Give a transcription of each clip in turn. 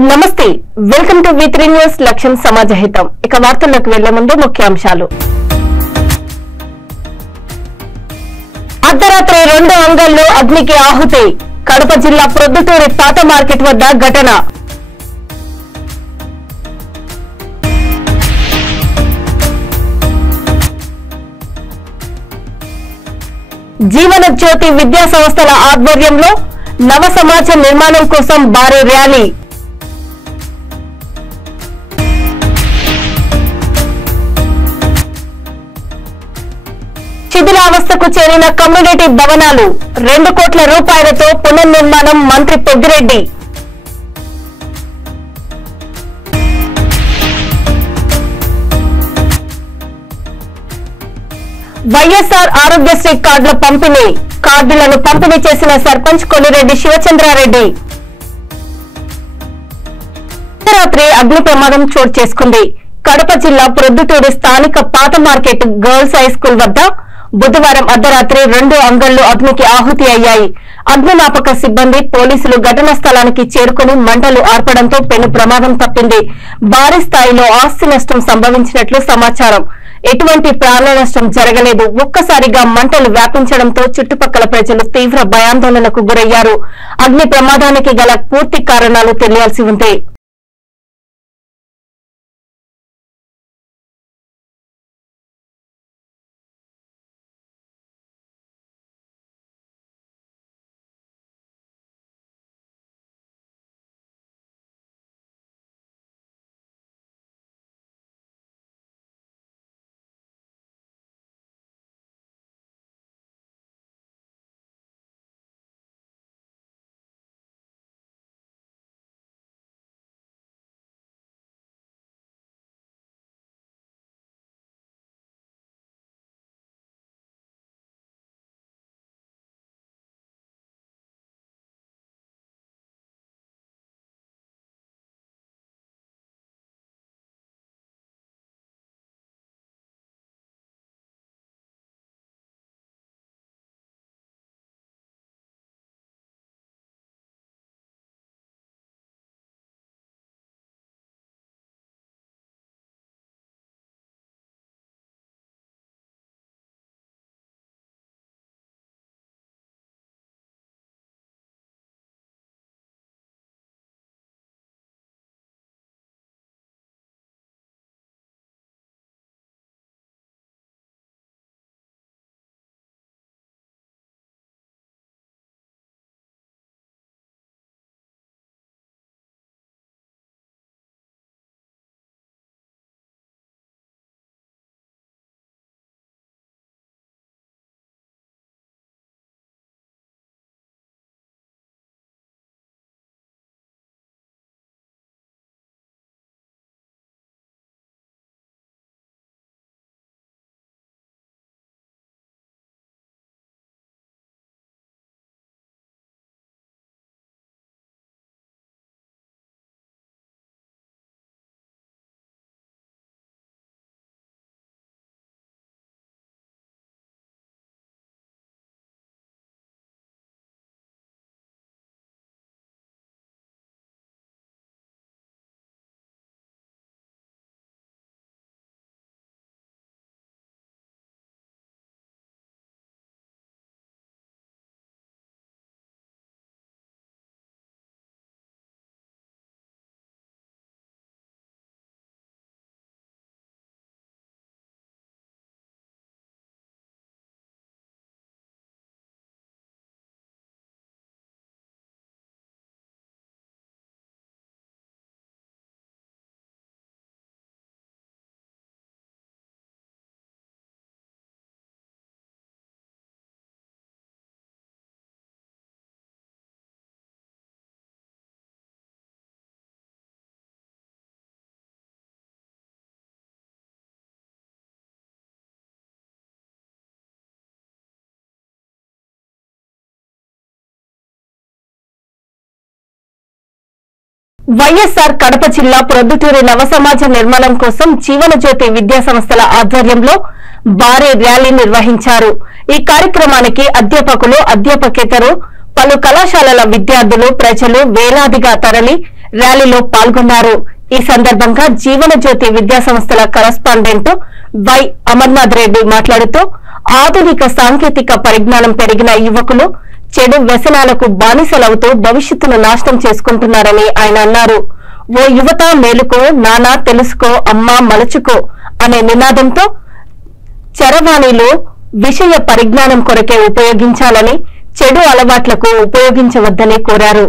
నమస్తే welcome to V3 news లక్ష్యం సమాజహితం ఇక వార్తల్లోకి వెళ్లే ముందు ముఖ్యాంశాలు అర్ధరాత్రి 2 అంగల్లో అగ్నికి ఆహుతి కడప జిల్లా ప్రొద్దుటూరి పాత మార్కెట్ వద్ద ఘటన జీవన జ్యోతి విద్యా సంస్థల ఆధ్వర్యంలో నవ సమాజ నిర్మాణం కోసం భారీ ర్యాలీ శిథిలావస్థకు చేరిన కమ్యూనిటీ భవనాలు 2 కోట్ల రూపాయలతో పునర్నిర్మాణం మంత్రి పొగ్గిరెడ్డి వైఎస్ఆర్ ఆరోగ్యశ్రీ కార్డుల పంపిణీ కార్డులను పంపిణీ చేసిన సర్పంచ్ కొల్లిరెడ్డి శివచంద్రారెడ్డి రాత్రి అగ్ని ప్రమాదం చోటు చేసుకుంది కడప జిల్లా ప్రొద్దుటూరు స్థానిక పాత మార్కెట్ గర్ల్స్ హై స్కూల్ వద్ద బుధవారం అర్ధరాత్రి 2 అంగళ్లు అగ్నికి ఆహుతి అయ్యాయి అగ్నిమాపక సిబ్బంది పోలీసులు ఘటనా స్థలానికి చేరుకుని మంటలు ఆర్పడంతో పెను ప్రమాదం తప్పింది భారీ స్థాయిలో ఆస్తి నష్టం సంభవించినట్లు సమాచారం ఎటువంటి ప్రాణ నష్టం జరగలేదు ఒక్కసారిగా మంటలు వ్యాపించడంతో చుట్టుపక్కల ప్రజలు తీవ్ర భయాందోళనకు గురయ్యారు అగ్ని ప్రమాదానికి గల పూర్తి కారణాలు తెలియాల్సి ఉంది వైఎస్ఆర్ కడప జిల్లా ప్రొద్దుటూరు నవ సమాజ నిర్మాణం కోసం జీవన జ్యోతి విద్యా సంస్థల ఆధ్వర్యంలో భారీ ర్యాలీ నిర్వహించారు ఈ కార్యక్రమానికి అధ్యాపకులు అధ్యాపకేతరు పలు కళాశాలల విద్యార్థులు ప్రజలు వేలాదిగా తరలి ర్యాలీలో పాల్గొన్నారు. ఈ సందర్భంగా జీవన జ్యోతి విద్యా సంస్థల కరస్పాండెంట్ వై అమర్నాథ్ రెడ్డి మాట్లాడుతూ ఆధునిక సాంకేతిక పరిజ్ఞానం పెరిగిన యువకులు చెడు వ్యసనాలకు బానిసలవుతూ భవిష్యత్తును నాశనం చేసుకుంటున్నారని ఆయన అన్నారు. ఓ యువత మేలుకో, నానా తెలుసుకో, అమ్మా మలుచుకో అనే నినాదంతో చరవాణిలో విషయ పరిజ్ఞానం కొరకే ఉపయోగించాలని, చెడు అలవాట్లకు ఉపయోగించవద్దని కోరారు.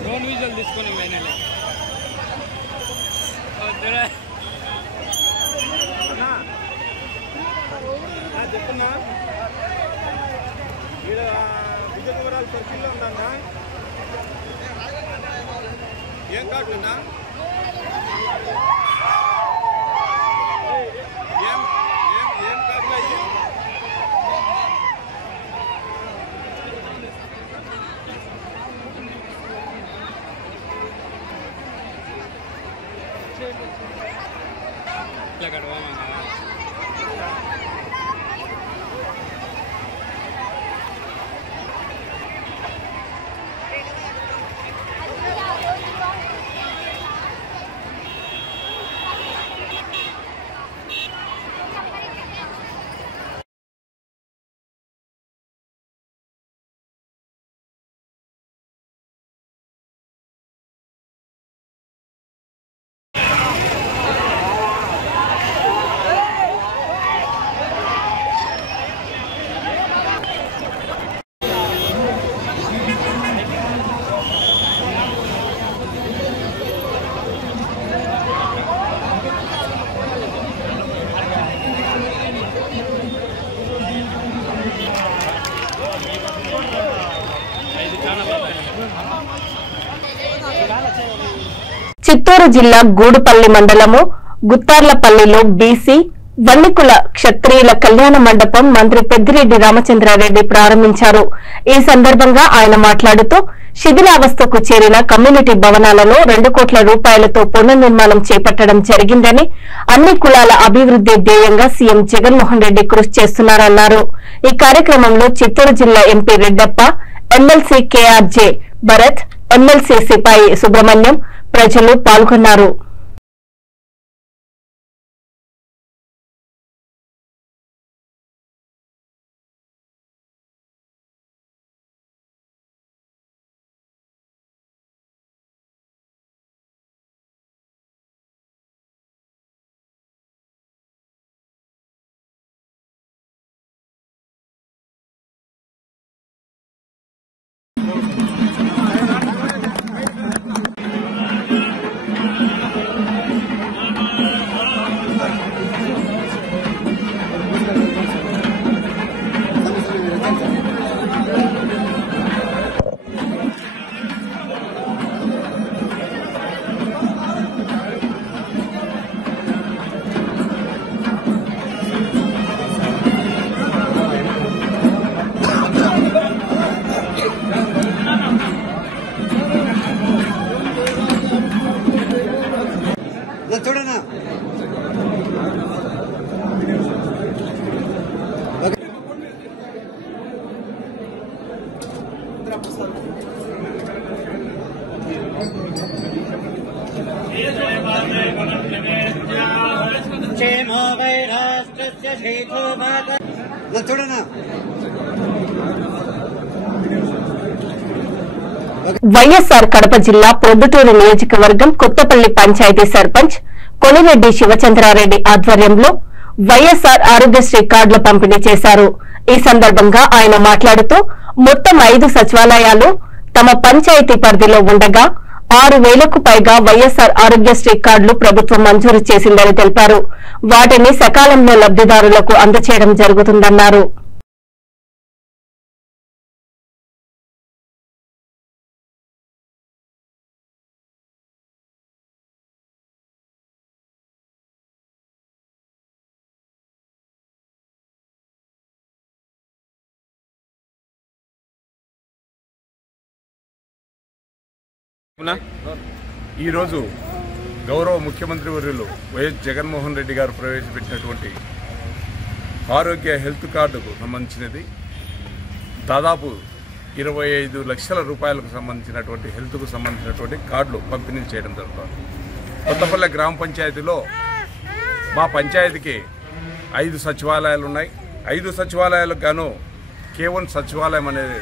డ్రోన్ విజువల్ తీసుకొని పోయినా చెప్తున్నా విజయ్ కుమారాలు సర్కిల్లో ఉందా ఏం కాటున్నా ఏం కాటున్నా చిత్తూరు జిల్లా గూడుపల్లి మండలము గుత్తార్లపల్లిలో బీసీ వన్నికుల క్షత్రియుల కళ్యాణ మండపం మంత్రి పెద్దిరెడ్డి రామచంద్రారెడ్డి ప్రారంభించారు. ఈ సందర్భంగా ఆయన మాట్లాడుతూ శిథిలావస్థకు చేరిన కమ్యూనిటీ భవనాలను 2 కోట్ల రూపాయలతో పునర్నిర్మాణం చేపట్టడం జరిగిందని, అన్ని కులాల అభివృద్ధి ధ్యేయంగా సీఎం జగన్మోహన్ రెడ్డి కృషి చేస్తున్నారన్నారు. ఈ కార్యక్రమంలో చిత్తూరు జిల్లా MP Reddappa, MLC KRJ Bharat, MLC Sipai Subrahmanyam ప్రజలు పాల్గొన్నారు. చూడనా చూడనా వైఎస్ఆర్ కడప జిల్లా ప్రొద్దుటూరు నియోజకవర్గం కొత్తపల్లి పంచాయతీ సర్పంచ్ కొలిరెడ్డి శివచంద్రారెడ్డి ఆధ్వర్యంలో వైఎస్ఆర్ ఆరోగ్యశ్రీ కార్డుల పంపిణీ చేశారు. ఈ సందర్భంగా ఆయన మాట్లాడుతూ మొత్తం 5 సచివాలయాలు తమ పంచాయతీ పరిధిలో ఉండగా 6,000కు పైగా వైఎస్ఆర్ ఆరోగ్యశ్రీ కార్డులు ప్రభుత్వం మంజూరు చేసిందని తెలిపారు. వాటిని సకాలంలో లబ్దిదారులకు అందజేయడం జరుగుతుందన్నారు. ఈరోజు గౌరవ ముఖ్యమంత్రి వర్యులు వైఎస్ జగన్మోహన్ రెడ్డి గారు ప్రవేశపెట్టినటువంటి ఆరోగ్య హెల్త్ కార్డుకు సంబంధించినది దాదాపు 25 లక్షల రూపాయలకు సంబంధించినటువంటి హెల్త్కు సంబంధించినటువంటి కార్డులు పంపిణీ చేయడం జరుగుతుంది. కొత్తపల్లి గ్రామ పంచాయతీలో మా పంచాయతీకి 5 సచివాలయాలు ఉన్నాయి. 5 సచివాలయాలకు గాను K1 సచివాలయం అనేది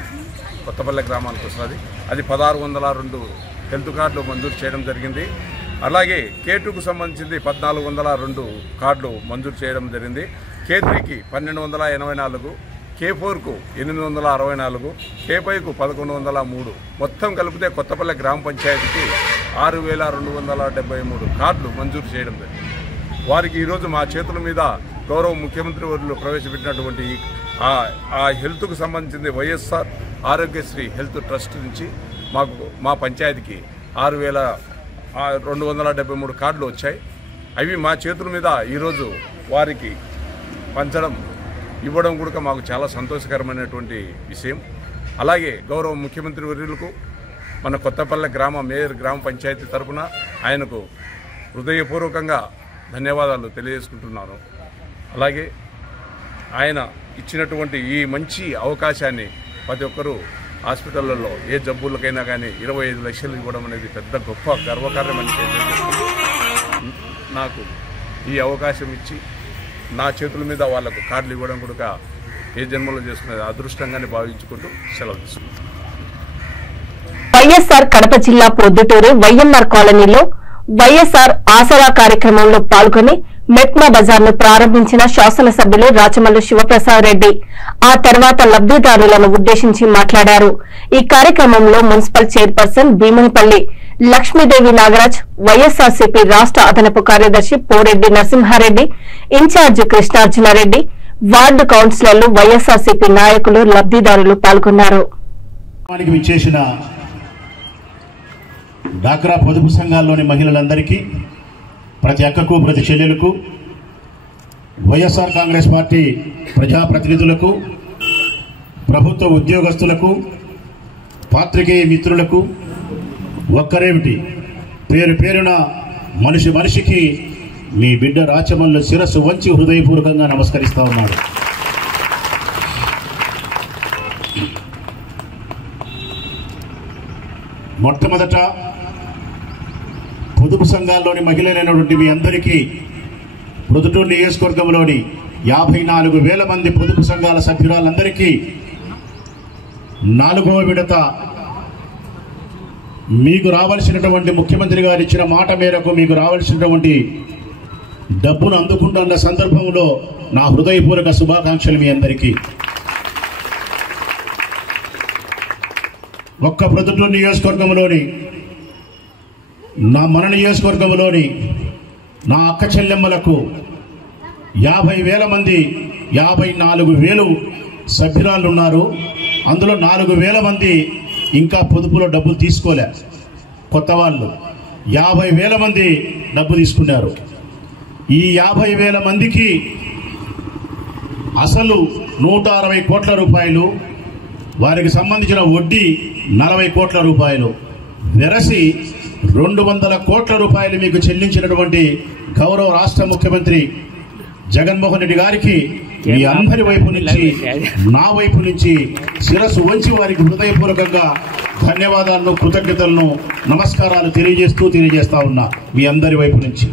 కొత్తపల్లి గ్రామానికి వస్తుంది. అది 1602 హెల్త్ కార్డులు మంజూరు చేయడం జరిగింది. అలాగే K2కు సంబంధించింది 1402 కార్డులు మంజూరు చేయడం జరిగింది. K3కి 1284, K4కు 864, K5కు 1103, మొత్తం కలిపితే కొత్తపల్లి గ్రామ పంచాయతీకి 6273 కార్డులు మంజూరు చేయడం జరిగింది. వారికి ఈరోజు మా చేతుల మీద గౌరవ ముఖ్యమంత్రి వర్యులు ప్రవేశపెట్టినటువంటి ఆ హెల్త్కు సంబంధించింది వైఎస్ఆర్ ఆరోగ్యశ్రీ హెల్త్ ట్రస్ట్ నుంచి మా పంచాయతీకి 6273 కార్డులు వచ్చాయి. అవి మా చేతుల మీద ఈరోజు వారికి ఇవ్వడం కూడా మాకు చాలా సంతోషకరమైనటువంటి విషయం. అలాగే గౌరవ ముఖ్యమంత్రి వర్యులకు మన కొత్తపల్లి మేయర్ గ్రామ పంచాయతీ తరఫున ఆయనకు హృదయపూర్వకంగా ధన్యవాదాలు తెలియజేసుకుంటున్నాను. అలాగే ఆయన ఇచ్చినటువంటి ఈ మంచి అవకాశాన్ని ప్రతి ఒక్కరూ హాస్పిటళ్లలో ఏ జబ్బులకైనా కానీ 25 లక్షలు ఇవ్వడం అనేది పెద్ద గొప్ప గర్వకార్యమని నాకు ఈ అవకాశం ఇచ్చి నా చేతుల మీద వాళ్లకు కార్డులు ఇవ్వడం కూడా ఏ జన్మలో చేసుకునేది అదృష్టంగానే భావించుకుంటూ సెలవు తీసుకుంటాను. వైఎస్ఆర్ కడప జిల్లా ప్రొద్దుటూరు వైఎంఆర్ కాలనీలో వైఎస్ఆర్ ఆసరా కార్యక్రమంలో పాల్గొని మెట్మా బజార్ను ప్రారంభించిన శాసనసభ్యులు రాచమల్లు శివప్రసాద్ రెడ్డి ఆ తర్వాత లబ్దిదారులను ఉద్దేశించి మాట్లాడారు. ఈ కార్యక్రమంలో మున్సిపల్ చైర్పర్సన్ భీమునిపల్లి లక్ష్మీదేవి నాగరాజ్, వైఎస్ఆర్సీపీ రాష్ట్ర అదనపు కార్యదర్శి పోరెడ్డి నరసింహారెడ్డి, ఇన్ఛార్జ్ కృష్ణార్జునారెడ్డి, వార్డు కౌన్సిలర్లు, వైఎస్ఆర్సీపీ నాయకులు, లబ్దిదారులు పాల్గొన్నారు. డాక్రా పొదుపు సంఘాల్లోని మహిళలందరికీ, ప్రతి అక్కకు, ప్రతి చెల్లెలకు, వైఎస్ఆర్ కాంగ్రెస్ పార్టీ ప్రజాప్రతినిధులకు, ప్రభుత్వ ఉద్యోగస్తులకు, పాత్రికేయ మిత్రులకు ఒక్కరేమిటి పేరు పేరున మనిషికి మీ బిడ్డ రాచమల్లు శిరస్సు వంచి హృదయపూర్వకంగా నమస్కరిస్తా ఉన్నాడు. మొట్టమొదట పొదుపు సంఘాల్లోని మహిళలైనటువంటి మీ అందరికీ ప్రొద్దుటూరు నియోజకవర్గంలోని 54,000 మంది పొదుపు సంఘాల సభ్యురాలందరికీ 4వ విడత మీకు రావాల్సినటువంటి ముఖ్యమంత్రి గారు ఇచ్చిన మాట మేరకు మీకు రావాల్సినటువంటి డబ్బును అందుకుంటున్న సందర్భంలో నా హృదయపూర్వక శుభాకాంక్షలు మీ అందరికీ. ఒక్క ప్రొద్దుటూరు నియోజకవర్గంలోని మన నియోజకవర్గంలోని నా అక్క చెల్లెమ్మలకు 50,000 మంది 54,000 సభ్యురాలు ఉన్నారు. అందులో 4,000 మంది ఇంకా పొదుపులో డబ్బులు తీసుకోలే. కొత్త వాళ్ళు 50,000 మంది డబ్బు తీసుకున్నారు. ఈ 50,000 మందికి అసలు 160 కోట్ల రూపాయలు, వారికి సంబంధించిన వడ్డీ 40 కోట్ల రూపాయలు వెరసి 200 కోట్ల రూపాయలు మీకు చెల్లించినటువంటి గౌరవ రాష్ట్ర ముఖ్యమంత్రి జగన్మోహన్ రెడ్డి గారికి మీ అందరి వైపు నుంచి, నా వైపు నుంచి శిరస్సు వంచి వారికి హృదయపూర్వకంగా ధన్యవాదాలను, కృతజ్ఞతలను, నమస్కారాలు తెలియజేస్తా ఉన్నా మీ అందరి వైపు నుంచి.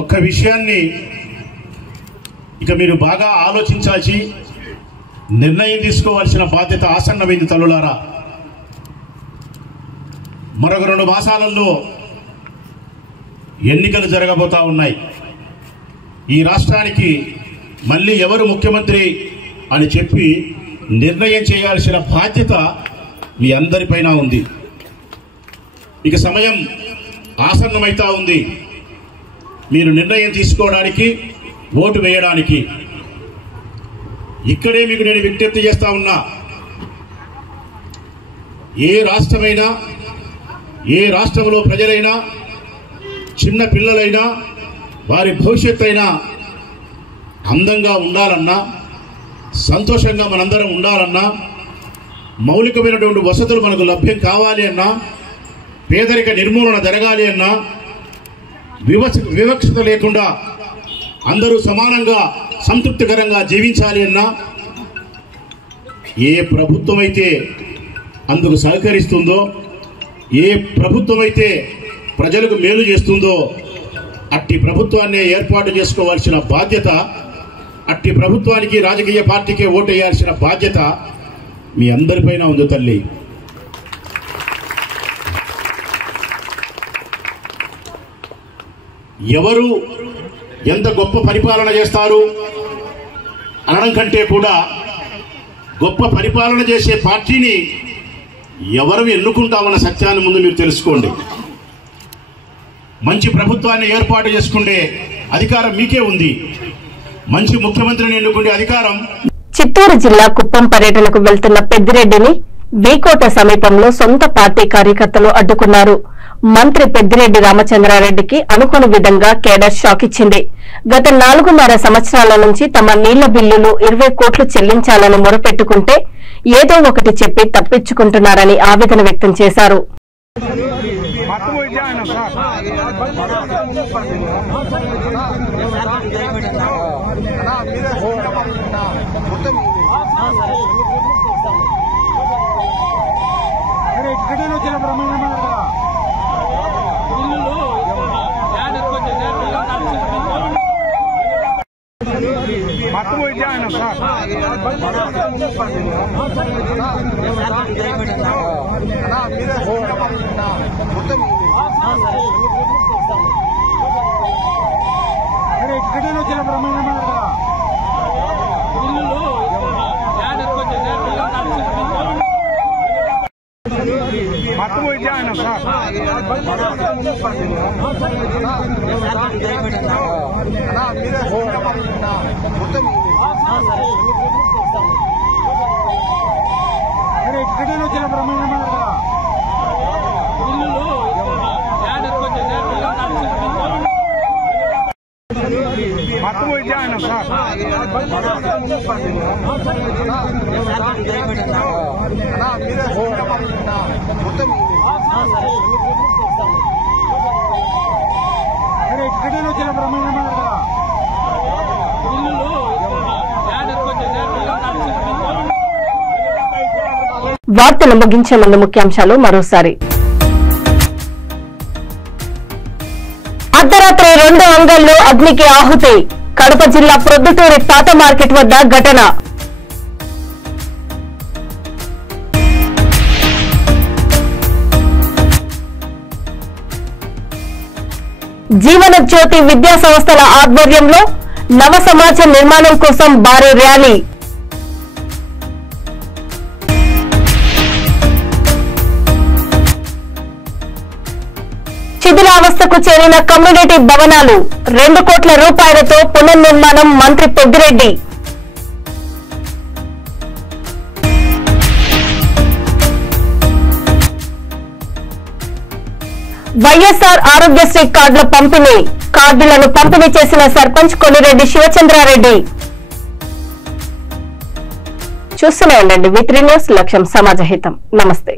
ఒక్క విషయాన్ని ఇక మీరు బాగా ఆలోచించాల్సి, నిర్ణయం తీసుకోవాల్సిన బాధ్యత ఆసన్నమైంది తల్లులారా. మరొక 2 మాసాలలో ఎన్నికలు జరగబోతా ఉన్నాయి. ఈ రాష్ట్రానికి మళ్ళీ ఎవరు ముఖ్యమంత్రి అని చెప్పి నిర్ణయం చేయాల్సిన బాధ్యత మీ అందరిపైన ఉంది. ఇక సమయం ఆసన్నమైతా ఉంది మీరు నిర్ణయం తీసుకోవడానికి, ఓటు వేయడానికి. ఇక్కడే మీకు నేను విజ్ఞప్తి చేస్తా ఉన్నా, ఏ రాష్ట్రమైనా, ఏ రాష్ట్రంలో ప్రజలైనా, చిన్న పిల్లలైనా, వారి భవిష్యత్తు అయినా అందంగా ఉండాలన్నా, సంతోషంగా మనందరం ఉండాలన్నా, మౌలికమైనటువంటి వసతులు మనకు లభ్యం కావాలి అన్నా, పేదరిక నిర్మూలన జరగాలి అన్నా, వివక్షత లేకుండా అందరూ సమానంగా సంతృప్తికరంగా జీవించాలి అన్నా, ఏ ప్రభుత్వం అయితే అందుకు సహకరిస్తుందో, ఏ ప్రభుత్వం అయితే ప్రజలకు మేలు చేస్తుందో అట్టి ప్రభుత్వాన్ని ఏర్పాటు చేసుకోవాల్సిన బాధ్యత, అట్టి ప్రభుత్వానికి, రాజకీయ పార్టీకి ఓటేయాల్సిన బాధ్యత మీ అందరిపైన ఉంది తల్లి. ఎవరు ఎంత గొప్ప పరిపాలన చేస్తారు అనడం కంటే కూడా గొప్ప పరిపాలన చేసే పార్టీని ఎవరు ఎన్నుకుంటామన్న సత్యాన్ని ముందు మీరు తెలుసుకోండి. మంచి ప్రభుత్వాన్ని ఏర్పాటు చేసుకునే అధికారం మీకే ఉంది. మంచి ముఖ్యమంత్రిని ఎన్నుకునే అధికారం. చిత్తూరు జిల్లా కుప్పం పర్యటనకు వెళ్తున్న పెద్దిరెడ్డిని వీకోట సమీపంలో సొంత పార్టీ కార్యకర్తలు అడ్డుకున్నారు. మంత్రి పెద్దిరెడ్డి రామచంద్రారెడ్డికి అనుకోని విధంగా కేడర్ షాక్ ఇచ్చింది. గత 4.5 సంవత్సరాల నుంచి తమ నీళ్ల బిల్లులు 20 కోట్లు చెల్లించాలని మొరపెట్టుకుంటే ఏదో ఒకటి చెప్పి తప్పించుకుంటున్నారని ఆవేదన వ్యక్తం చేశారు. వార్తలు ముగించే ముందు ముఖ్యాంశాలు మరోసారి. అర్ధరాత్రి 2 అంగళ్ళు అగ్నికి ఆహుతి. కడప జిల్లా ప్రొద్దుటూరి పాత మార్కెట్ వద్ద ఘటన. జీవన జ్యోతి విద్యా సంస్థల ఆధ్వర్యంలో నవ సమాజ నిర్మాణం కోసం భారీ ర్యాలీ. శిథిలావస్థకు చేరిన కమ్యూనిటీ భవనాలు 2 కోట్ల రూపాయలతో పునర్నిర్మాణం. మంత్రి పెద్దిరెడ్డి. వైఎస్ఆర్ ఆరోగ్యశ్రీ కార్డుల పంపిణీ. కార్డులను పంపిణీ చేసిన సర్పంచ్ కొలిరెడ్డి శివచంద్రారెడ్డి. చూస్తూనే ఉండండి V3 న్యూస్, లక్ష్యం సమాజ హితం. నమస్తే.